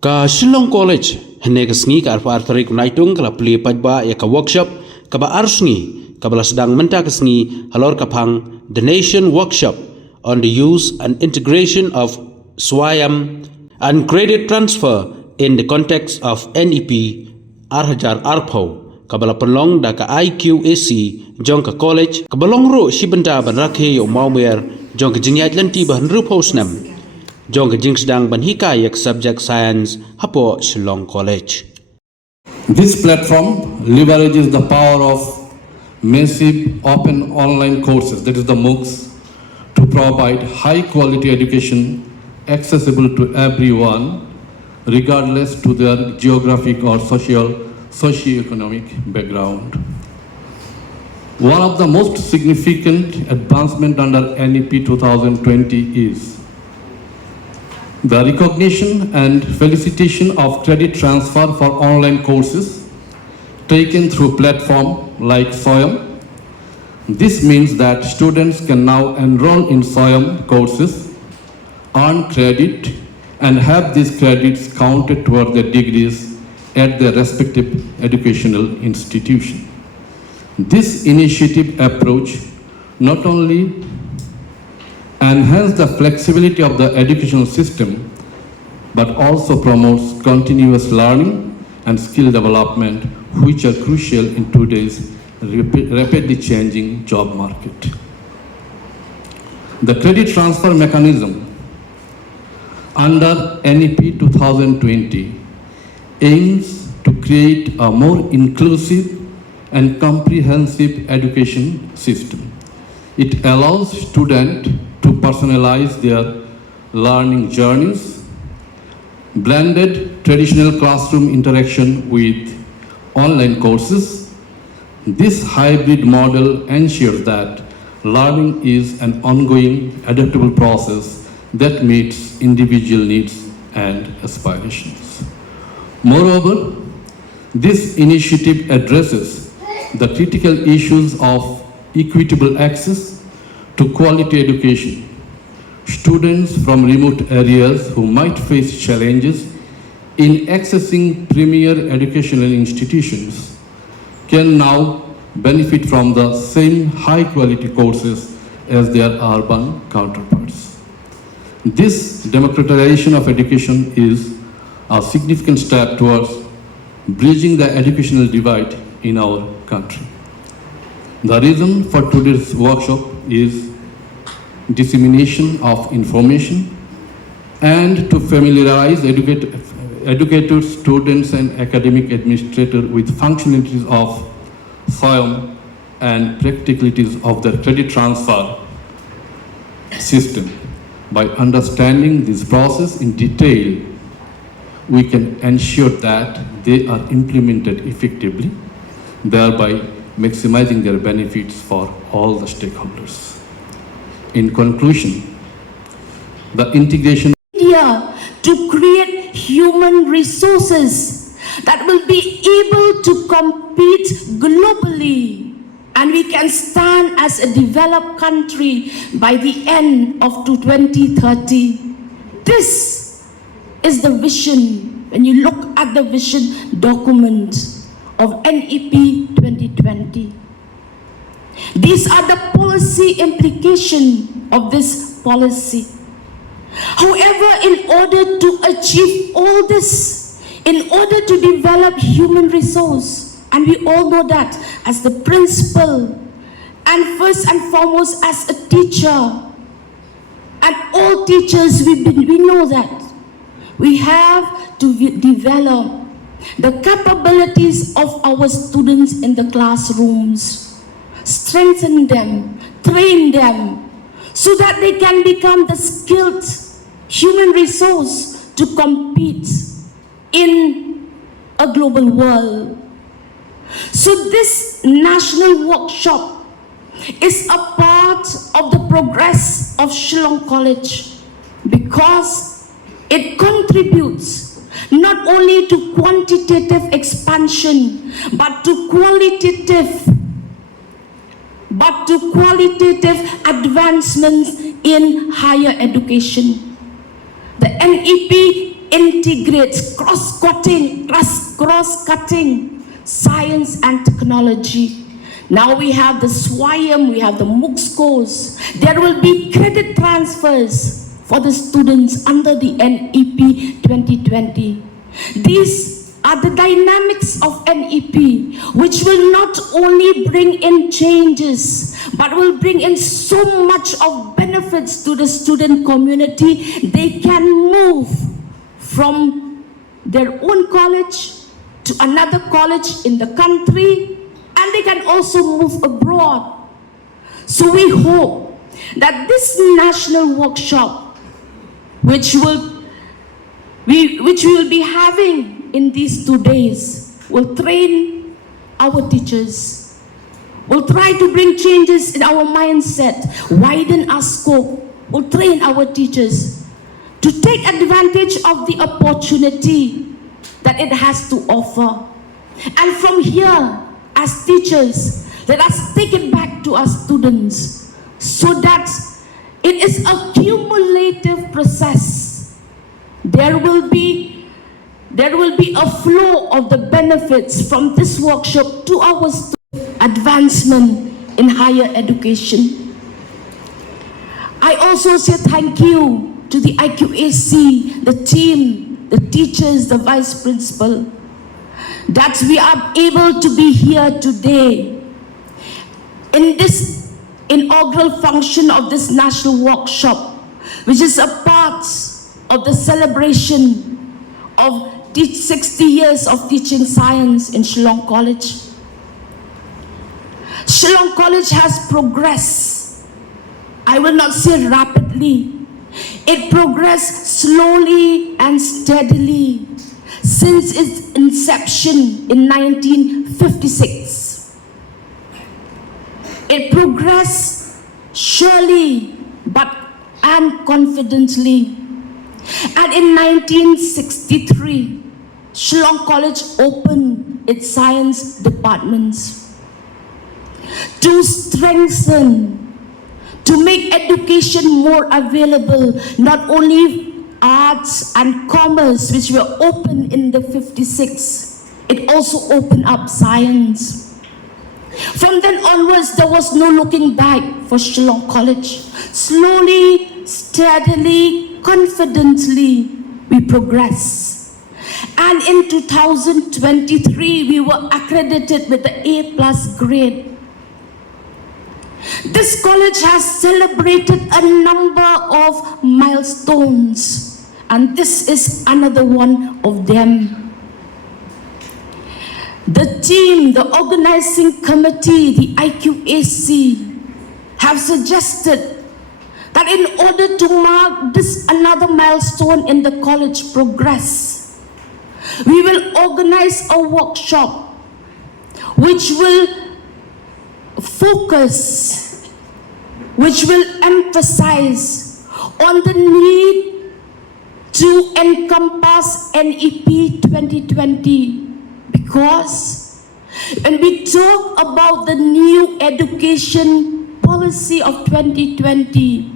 Ka Shillong College henegas ngi ka arpa artarik naitung kala pli pajba ya ka workshop ka ba arus ngi ka bala sedang mentakas ngi halor kapang the nation workshop on the use and integration of swayam and credit transfer in the context of NEP Arhajar Arpo kabala pynlong da ka IQAC jong ka college kabalong ro Shibynta ban rakhe yo mawmer jong ka jingyat lanti ban rupo snem jong ka jing sedang ban hikai yak subject science hapo Shillong College. This platform leverages the power of massive open online courses, that is the MOOCs, to provide high quality education accessible to everyone regardless to their geographic or socio-economic background. One of the most significant advancements under NEP 2020 is the recognition and felicitation of credit transfer for online courses taken through platforms like SWAYAM. This means that students can now enroll in SWAYAM courses, earn credit, and have these credits counted toward their degrees at their respective educational institution. This initiative approach not only enhances the flexibility of the educational system, but also promotes continuous learning and skill development, which are crucial in today's rapidly changing job market. The credit transfer mechanism under NEP 2020 aims to create a more inclusive and comprehensive education system. It allows students to personalize their learning journeys, blended traditional classroom interaction with online courses. This hybrid model ensures that learning is an ongoing, adaptable process that meets individual needs and aspirations. Moreover, this initiative addresses the critical issues of equitable access to quality education. Students from remote areas who might face challenges in accessing premier educational institutions can now benefit from the same high-quality courses as their urban counterparts. This democratization of education is a significant step towards bridging the educational divide in our country. The reason for today's workshop is dissemination of information and to familiarize educators, students, and academic administrators with functionalities of SWAYAM and practicalities of the credit transfer system. By understanding this process in detail, we can ensure that they are implemented effectively, thereby maximizing their benefits for all the stakeholders. In conclusion, the integration to create human resources that will be able to compete globally, and we can stand as a developed country by the end of 2030. This is the vision when you look at the vision document of NEP 2020. These are the policy implications of this policy. However, in order to achieve all this, in order to develop human resource, and we all know that as the principal, and first and foremost as a teacher, and all teachers, we know that we have to develop the capabilities of our students in the classrooms, strengthen them, train them, so that they can become the skilled human resource to compete in a global world. So this national workshop is a part of the progress of Shillong College because it contributes not only to quantitative expansion but to qualitative advancements in higher education. The NEP integrates cross-cutting science and technology. Now we have the SWAYAM, we have the MOOC scores. There will be credit transfers for the students under the NEP 2020. These are the dynamics of NEP, which will not only bring in changes, but will bring in so much of benefits to the student community. They can move from their own college to another college in the country, and they can also move abroad. So we hope that this national workshop, which we will be having in these 2 days, will train our teachers, will try to bring changes in our mindset, widen our scope, will train our teachers to take advantage of the opportunity that it has to offer. And from here, as teachers, let us take it back to our students so that it is a cumulative process. There will be a flow of the benefits from this workshop to our advancement in higher education. I also say thank you to the IQAC, the team, the teachers, the vice principal, that we are able to be here today in this inaugural function of this national workshop, which is a part of the celebration of 60 years of teaching science in Shillong College. Shillong College has progressed. I will not say rapidly. It progressed slowly and steadily since its inception in 1956. It progressed surely and confidently. And in 1963, Shillong College opened its science departments to strengthen, to make education more available, not only arts and commerce, which were open in the 56, it also opened up science. From then onwards, there was no looking back for Shillong College. Slowly, steadily, confidently, we progress. And in 2023, we were accredited with the A+ grade. This college has celebrated a number of milestones, and this is another one of them. The team, the organizing committee, the IQAC, have suggested that in order to mark this another milestone in the college progress, we will organize a workshop which will focus, which will emphasize on the need to encompass NEP 2020, because when we talk about the new education policy of 2020,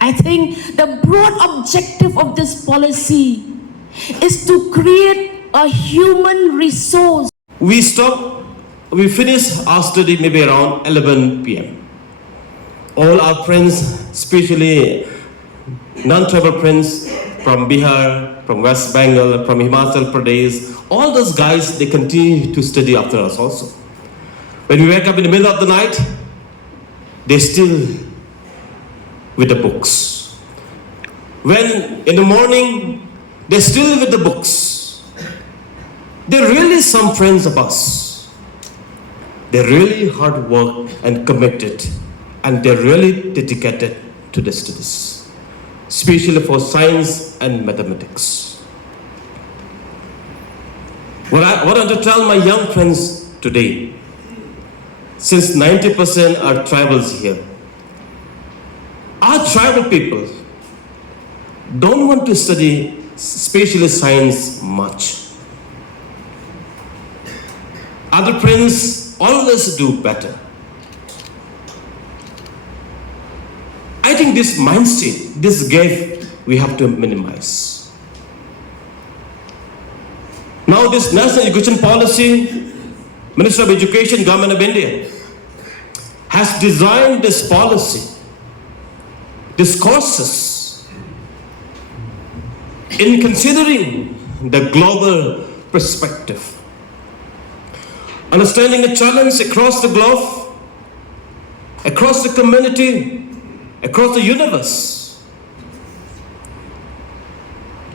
I think the broad objective of this policy is to create a human resource. We finished our study maybe around 11 p.m. All our friends, especially non-tribal friends from Bihar, from West Bengal, from Himachal Pradesh, all those guys, they continue to study after us also. When we wake up in the middle of the night, they still with the books. When in the morning, they're still with the books. They're really some friends of us. They're really hard work and committed, and they're really dedicated to the studies, especially for science and mathematics. What I want to tell my young friends today, since 90% are tribals here, our tribal people don't want to study especially science much. Other friends always do better. I think this mindset, this gap, we have to minimize. Now this National Education Policy, Minister of Education, Government of India, has designed this policy, these courses, in considering the global perspective, understanding the challenge across the globe, across the community, across the universe,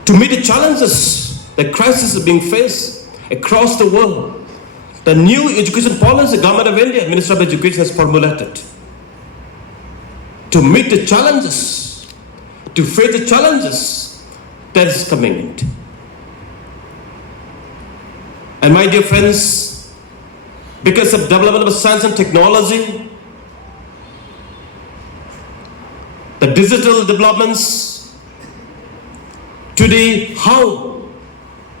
to meet the challenges, the crises being faced across the world. The new education policy, Government of India, Minister of Education has formulated to meet the challenges, to face the challenges that is coming in. And my dear friends, because of development of science and technology, the digital developments, today how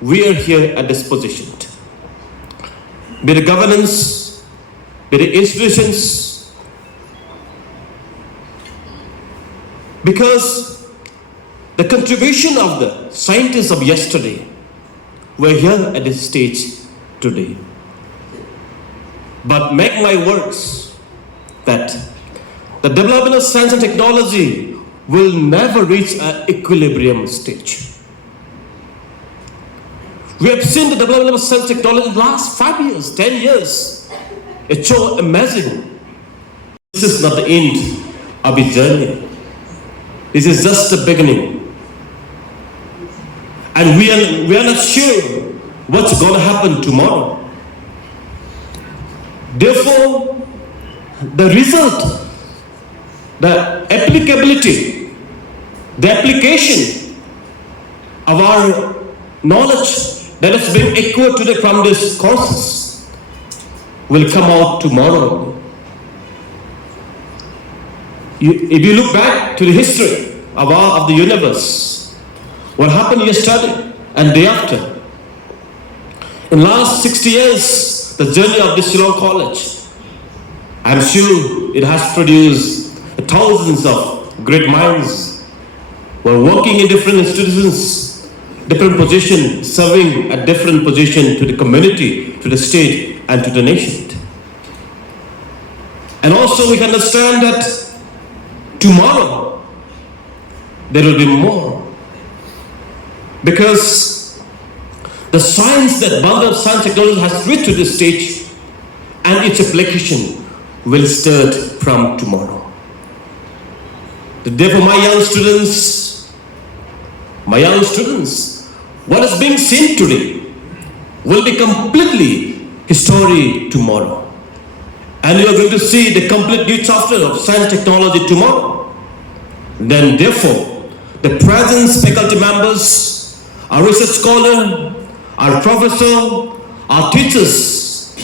we are here at this position. Be the governance, be the institutions, because the contribution of the scientists of yesterday were here at this stage today. But mark my words that the development of science and technology will never reach an equilibrium stage. We have seen the development of science and technology in the last 5 years, 10 years. It's so amazing. This is not the end of the journey. This is just the beginning. And we are not sure what's going to happen tomorrow. Therefore, the result, the applicability, the application of our knowledge that has been acquired today from these courses will come out tomorrow. If you look back to the history of the universe, what happened yesterday and day after, in last 60 years, the journey of the Shillong College, I'm sure it has produced thousands of great minds who are working in different institutions, different position, serving a different position to the community, to the state, and to the nation. And also we can understand that tomorrow there will be more, because the science that bundle of science technology has reached to this stage and its application will start from tomorrow. Therefore, my young students, what is being seen today will be completely history tomorrow. And you are going to see the complete new chapter of science technology tomorrow. Then therefore, the present faculty members, our research scholar, our professor, our teachers,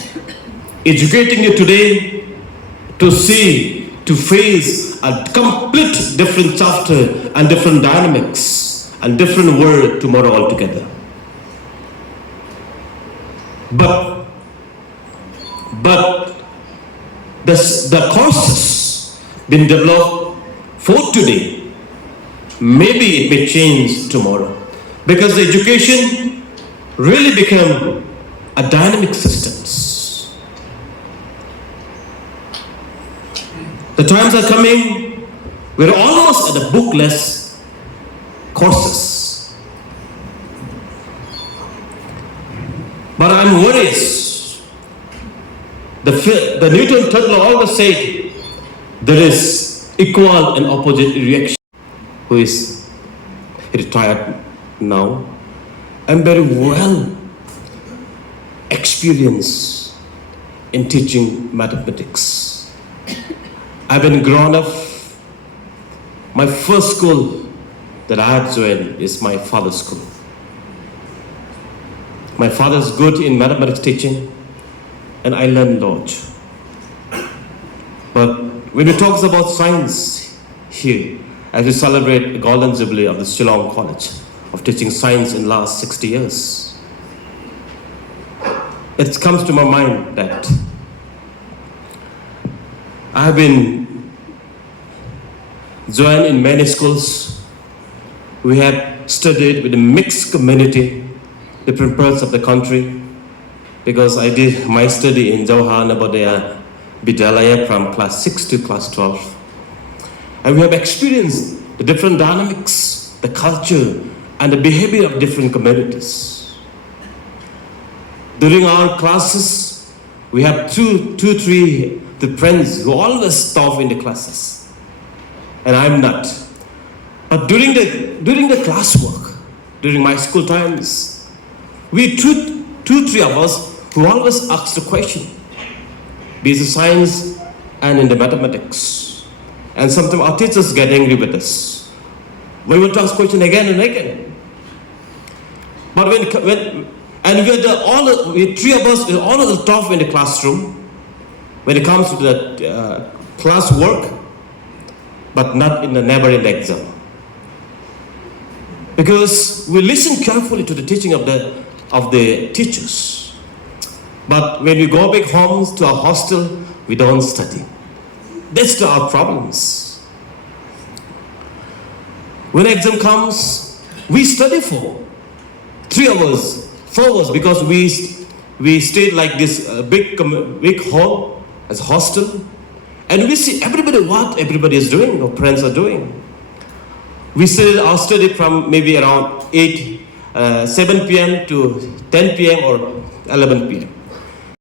educating you today to see, to face a complete different chapter and different dynamics and different world tomorrow altogether. But the courses been developed for today, maybe it may change tomorrow, because the education really became a dynamic systems. The times are coming, we're almost at the bookless courses. But I'm worried. The Newton third law always said there is equal and opposite reaction. Who is retired now and very well experienced in teaching mathematics. I've been grown up. My first school that I had joined is my father's school. My father's good in mathematics teaching, and I learned a lot. But when we talk about science here, as we celebrate the golden jubilee of the Shillong College of teaching science in the last 60 years, it comes to my mind that I have been joined in many schools. We have studied with a mixed community, different parts of the country, because I did my study in Jawahar Navodaya Vidyalaya from class 6 to class 12. And we have experienced the different dynamics, the culture, and the behavior of different communities. During our classes, we have three friends who always top in the classes, and I'm not. But during the classwork, during my school times, we three of us who always ask the question, be it science and in the mathematics. And sometimes our teachers get angry with us. We will ask question again and again. But we three of us, all of the top in the classroom, when it comes to the class work, but never in the exam. Because we listen carefully to the teaching of the teachers. But when we go back home to our hostel, we don't study. That's our problems. When exam comes, we study for 3 hours, 4 hours, because we stayed like this big hall as a hostel, and we see what everybody is doing, our friends are doing. We started our study from maybe around 7 p.m. to 10 p.m. or 11 p.m.